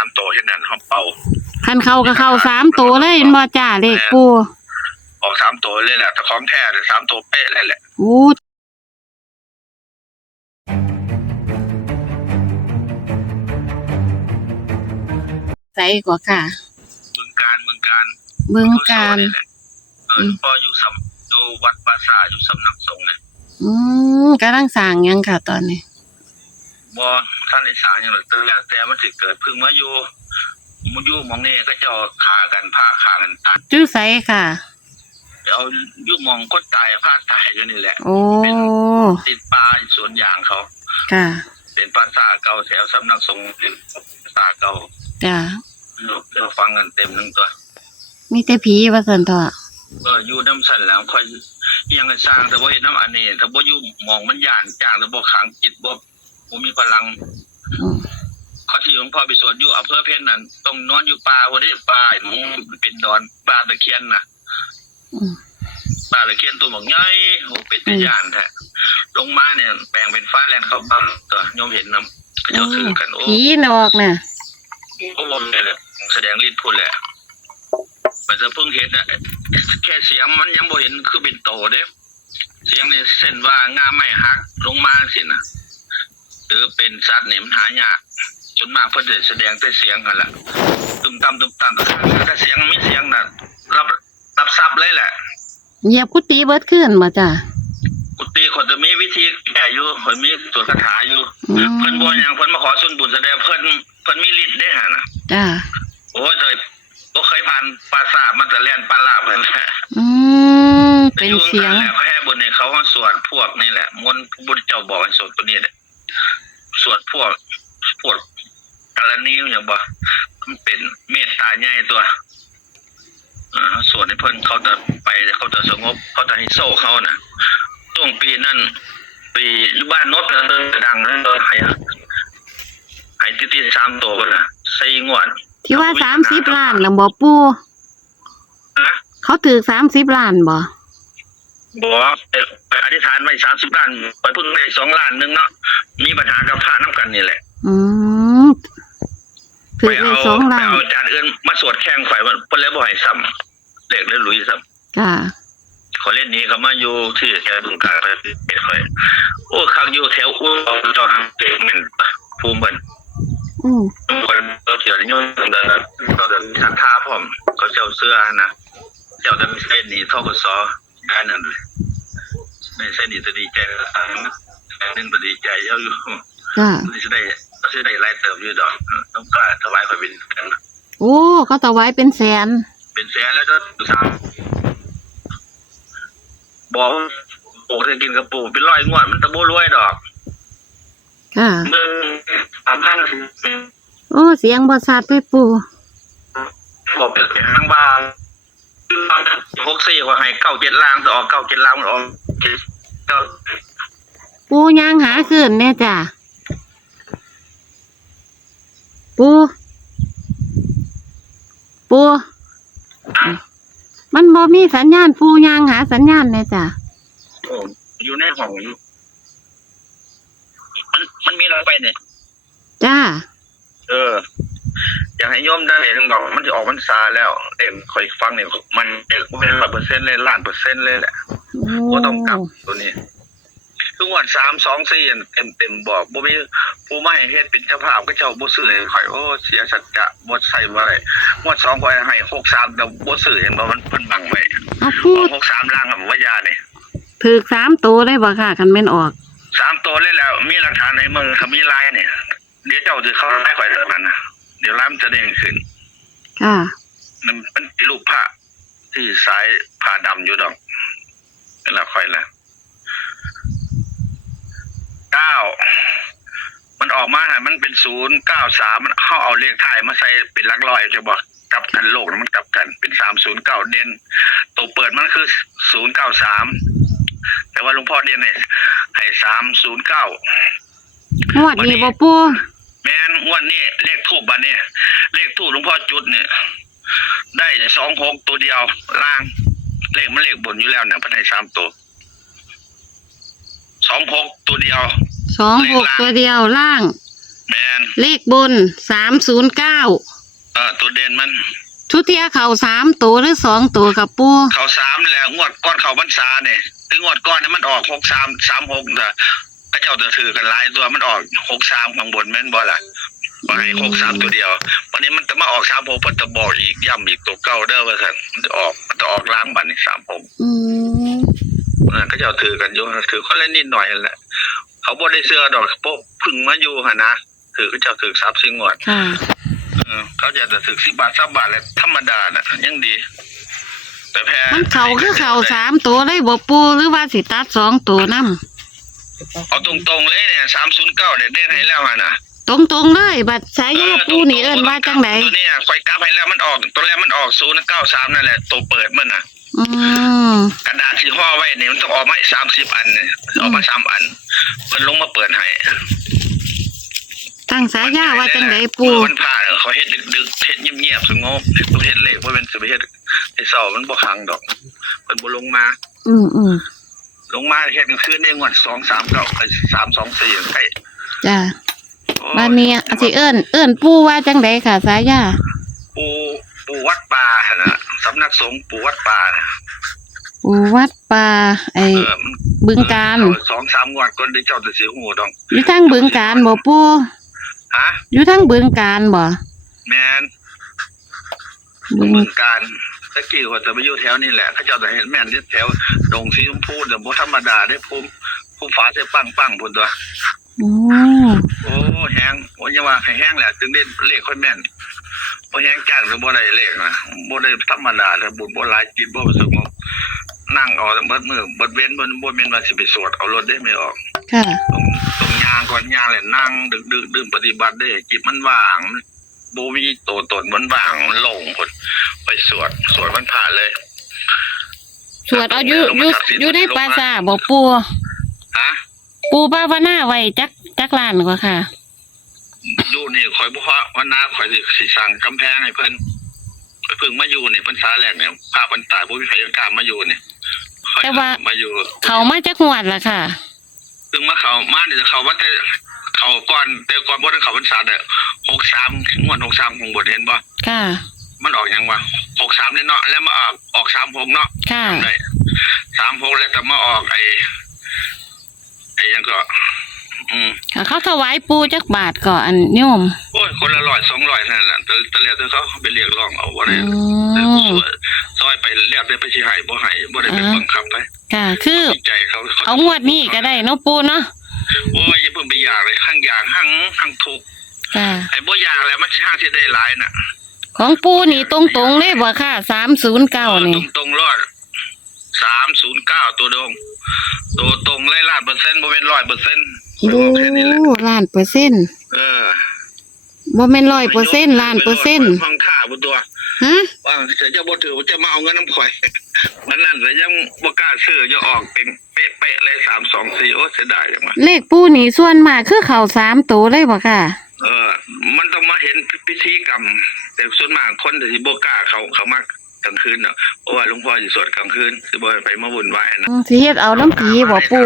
3 ตัวเช่นนั้นเขาเป่าคันเข้าก็เข้า3 ตัวเลยเห็นบ่จ้าเลขปูออก3 ตัวเลยแหละแต่ของแท้เลย3 ตัวเป๊ะเลยแหละโอ้ใส่กว่าค่ะบึงการพออยู่วัดปราสาทอยู่สำนักสงฆ์เนี่ยกำลังสร้างยังค่ะตอนนี้บ่ท่านได้สร้างหยังหรอกแต่มันสิเกิดพึ่งมาอยู่หม่องนี้ก็เจ้าฆ่ากันพาฆ่ากันตายชื่อไสค่ะเอาอยู่หม่องคนตายพาตายอยู่นี่แหละโอ้ติดป่าสวนยางเขาค่ะเป็นปราสาทเก่าแถวสำนักสงฆ์เป็นปราสาทเก่าจ้ะเราฟังกันเต็มนึงตัวมีแต่ผีว่าซั่นเถาะอยู่นำสั่นแล้วค่อยยังสร้างแต่บ่เฮ็ดนำอันนี้ถ้าบ่อยู่หม่องมันย่านจ้างแต่บ่ขังจิตบ่มีพลังข้อที่หลวงพ่อไปสวดอยู่อำเภอเพชรนั่นต้องนอนอยู่ป่าบ่ได้ป่ามันเป็นดอนป่าตะเคียนน่ะป่าตะเคียนตัวบักใหญ่โหเป็นตาย่านแท้ลงมาเนี่ยแปลงเป็นฟ้าแลนเข้าบ้านตัวโยมเห็นนำเจ้าถือกันโอ้ผีนอกน่ะโอ้บ่แหละแสดงฤทธิ์พูดแหละมันจะเพิ่งเห็นน่ะแค่เสียงมันยังบ่เห็นคือเป็นโตเด้เสียงนี่เส้นว่างาไม้หักลงมาสินะหรือเป็นสัตว์เนี่ยมันหายากจนมากเพิ่นจะแสดงแต่เสียงกันล่ะตุ้มตามแต่เสียงมีเสียงน่ะรับทรัพย์เลยแหละเหยียบกุฏิเบิดขึ้นบ่จ้ะกุฏิคนจะมีวิธีแก้อยู่คนมีสวดคาถาอยู่เพิ่นบ่หยังเพิ่นมาขอส่วนบุญแสดงเพิ่นมีฤทธิ์ได้หั่นน่ะจ้ะโอ้ยบ่เคยผ่านปราสาทมันจะแล่นปลาลาบเพิ่นเป็นเสียงแล้วให้บุญให้เขาสวดพวกนี่แหละมนต์พุทธเจ้าบอกให้สวดตัวนี้แหละสวดพวกกรณีอย่างบ่มันเป็นเมตตาใหญ่ตัวสวดให้เพิ่นเขาจะไปเขาจะสงบเขาจะให้โซ่เขาน่ะช่วงปีนั้นปีบ้านนดดังให้ติด3 ตัวพุ่นน่ะ4 งวดที่ว่า30 ล้านล่ะบ่ปู่เขาถือ30 ล้านบ่ไปอธิษฐานไว้30 ล้านไปเพิ่งได้2 ล้านนึงเนาะมีปัญหากับพระนำกันนี่แหละถือได้2 ล้านเอาอาจารย์อื่นมาสวดแข่งข่อยเพิ่นเลยบ่ให้ซ้ำเลขเลยลุยซ้ำจ้ะขอเล่นนี้เขามาอยู่ที่แถวบึงกาฬค่อยโอ้คักอยู่แถวเจ้าทางเก่งแม่นภูมิเพิ่นคนเที่ยวนี่เขาจะศรัทธาพร้อมเขาเจ้าเสื้อนะเจ้าจะมีเส้นนี้ทกสอันนั้นไม่เส้นนี้จะดีใจนึงก็ดีใจเยอะอยู่จะได้ไล่เติมอยู่ดอกต้องการถวายข่อยเป็นโอ้เขาถวายเป็นแสนแล้วก็สามบอกโอ้จะกินกระปูเป็น100 งวดมันตะโบรวยดอกค่ะมึงโอ้เสียงบ่ชัดไปปู่บอกเป็นเสียงทางบ้าน64ว่าให้97 ล้านจะออก97 ล้านมันออกปู่ย่างหาขึ้นแน่จ้ะปู่มันบ่มีสัญญาณปู่ย่างหาสัญญาณแน่จ้ะอยู่ในห้องอยู่มันมีอะไรไปเนี่ยจ้าอยากให้โยมได้ถึงบอกมันจะออกพรรษาแล้วคอยฟังเนี่ยมันเป็น100%เลย1,000,000%เลยแหละก็ต้องกลับตัวนี้ทุกวัน3-2-4เต็มบอกบ่มีผู้ไม่เฮ็ดเป็นเจ้าภาพก็เจ้าบ่ซื้อเลยข่อยโอ้เสียสัจจะบ่ใส่บ่ได้งวด2ข่อยให้63แต่บ่ซื้อเห็นบ่มันเพิ่นบังไว้63ล่างว่ายานี่ถูก3 ตัวได้บ่ค่ะคันแม่นออก3 ตัวเลยแล้วมีหลักฐานในมือถ้ามีลายเนี่ยเดี๋ยวเจ้าจะเข้าได้ข่อยเท่านั้นนะเดี๋ยวล้ำจะเด้งขึ้นค่ะมันเป็นรูปพระที่สายผ้าดำอยู่ดอกนั่นล่ะข่อยละ9มันออกมามันเป็น093มันเข้าเอาเลขท้ายมาใส่เป็นหลักร้อยจะบอกกลับกันโลกมันกลับกันเป็น309เด่นตัวเปิดมันคือ093แต่ว่าหลวงพ่อเด่นให้309งวดนี้บ่ปู่แม่นงวดนี้เลขทูปบัดนี้เลขทูปหลวงพ่อจุดเนี่ยได้26ตัวเดียวล่างเลขมันเลขบนอยู่แล้วเนี่ยเพิ่นให้3 ตัว26ตัวเดียว26ตัวเดียวล่าง แมน เลขบน309ตัวเด่นมัน ชุดเทียเขา3ตัวหรือ2ตัวกับปู เขา3แหละงวดก้อนเขาพรรษาเนี่ยถึงงวดก้อนนั้นมันออก6336แต่ก็เจ้าจะถือกันหลายตัวมันออก63ข้างบนแม่นบ่ล่ะบ่ให้63ตัวเดียววันนี้มันจะมาออก36เพิ่นจะบอกอีกย้ำอีกตัวเก่าเด้อว่าซั่นมันจะออกล้างบัดนี้36ก็เจ้าถือกันอยู่ถือคนละนิดหน่อยนั่นแหละเขาบ่ได้เสื้อดอกพวกพึ่งมาอยู่หั่นนะถือก็เจ้าถือ30งวดค่ะเขาจะถือ10 บาท20 บาทแหละธรรมดาน่ะยังดีแต่แพ้มันเขาคือเขา3ตัวเลยบ่ปูหรือว่าสิตัด2ตัวนำเอาตรงๆเลยเนี่ย309เนี่ยได้ให้แล้วน่ะตรงๆเลยบัดฉายาปูนี่เอิ้นว่าจังได๋ตัวนี้ข่อยกลับให้แล้วมันออกตัวแรกมันออก093นั่นแหละตัวเปิดมันน่ะกระดาษที่ห่อไว้นี่มันต้องออกมา30อันเนี่ยออกมา3อันมันลงมาเปิดให้ตั้งฉายาว่าจังได๋ปูมันผ่าเขาเฮ็ดดึกๆเฮ็ดเงียบๆสงบตัวเฮ็ดเลขบ่เป็นสิไปเฮ็ดให้เศร้ามันบ่ขังดอกเพิ่นบ่ลงมาลงมาเฮ็ดกลางคืนได้งวด239 324ใช่จ้ะบ้านนี้สิเอิ้นปู่ว่าจังได๋ค่ะสายาปู่วัดป่าน่ะสำนักสงฆ์ปู่วัดป่าน่ะปู่วัดป่าไอ้บึงกาฬ2-3 งวดก่อนได้เจ้าจะสิฮู้ดอกอยู่ทางบึงกาฬบ่ปู่ฮะอยู่ทางบึงกาฬบ่แม่นบึงกาฬตะกี้ว่าจะไปอยู่แถวนี้แหละเขาเจ้าจะเห็นแม่นที่แถวดงสีชมพูเนี่ยบ่ธรรมดาได้ภูมิฟ้าจะปังพุ่นตัวโอ้แห้งโอ้ยังว่าให้แห้งแหละถึงได้เลขค่อยแม่นบ่แห้งจังหรือบ่ได้เลขนะบ่ได้ธรรมดาแล้วบุญบ่หลายจิตบ่สงบนั่งเอาเบิดมื้อเบิดเว้นบ่แม่นว่าสิไปสวดเอารถได้ไม่ออกค่ะต้องย่างก่อนย่างแหละนั่งดึกดื่มปฏิบัติได้จิตมันว่างบ่มีตัวตนมันว่างโล่งพุ่นไปสวดมันผ่านเลยสวดเอาอยู่ในปราสาทบ่ปู่ฮะปู่ภาวนาไว้จักล้านกว่าค่ะดูนี่ข่อยบ่ว่านาข่อยสิสร้างกำแพงให้เพิ่นเพิ่งมาอยู่นี่พรรษาแรกเนี่ยพาเพิ่นตายบ่มีใครกล้ามาอยู่นี่แต่ว่ามาอยู่เขามาจักงวดล่ะค่ะถึงมาเขามานี่จะเขาว่าแต่เขาก่อนแต่ก่อนบ่ได้เขาพรรษาเด้อ63งวด63ของบ่เห็นบ่ค่ะมันออกหยังวะ63นี่เนาะแล้วมาออก36เนาะค่ะได้36แล้วแต่มาออกไอ้ยังก็เขาถวายปูจักบาทก่อนโยมโอ้ยคนละ100 200นั่นแหละแต่แล้วแต่เขาไปเรียกร้องเอาบ่ได้ซอยไปเรียกได้ไปสิให้บ่ให้บ่ได้ไปบังคับไปค่ะคือใจเอางวดนี้ก็ได้เนาะปูเนาะโอ้ยอย่าเพิ่งไปอยากเลยข้างอยากข้างทุกข์ไอ้บ่อยากแล้วมันสิได้หลายน่ะของปูนี่ตรงๆเลยบ่ค่ะ309นี่ตรงๆรอด309ตัวตรงเลย100%บ่แม่น100%โอ้1,000,000%บ่แม่น100%1,000,000%ฟังท่าบ่ตัวฮะว่าจะบ่ถือจะมาเอาเงินน้ำข่อยมันนั่นแต่ยังบ่กล้าซื้อจะออกเป็นเป๊ะๆเลย324โอ้เสียดายจังว่าเลขปูนี่ส่วนมากคือเข้า3ตัวเลยบ่ค่ะมันต้องมาเห็นพิธีกรรมแต่ส่วนมากคนสิบ่กล้าเขามากลางคืนเนาะเพราะว่าหลวงพ่อสิสวดกลางคืนสิบ่ไปมาวุ่นวายนะสิเฮ็ดเอาน้ำผีบ่ปู่